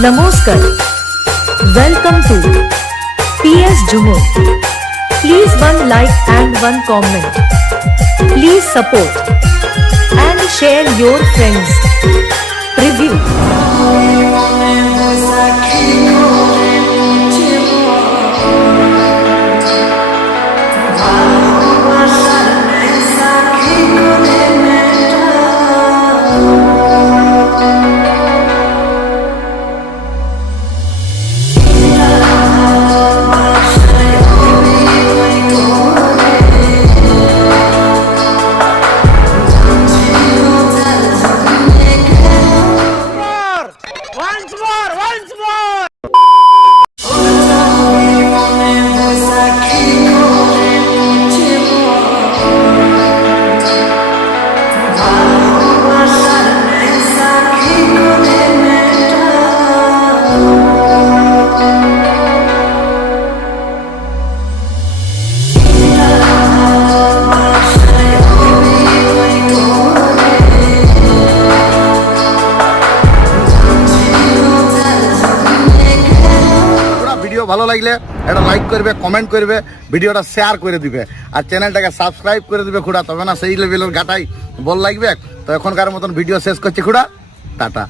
Namaskar. Welcome to PS Jumur. Please one like and one comment. Please support and share your friends. Preview. ভালো লাগলে এটা like করবে, comment করবে, ভিডিওটা share করে দিবে আর চ্যানেলটাকে সাবস্ক্রাইব করে দিবে খুড়া, তবে না সেই লেভেলের গাটাই বল লাগবে। তো এখনকার মতন ভিডিও শেষ করছি খুড়া, টাটা।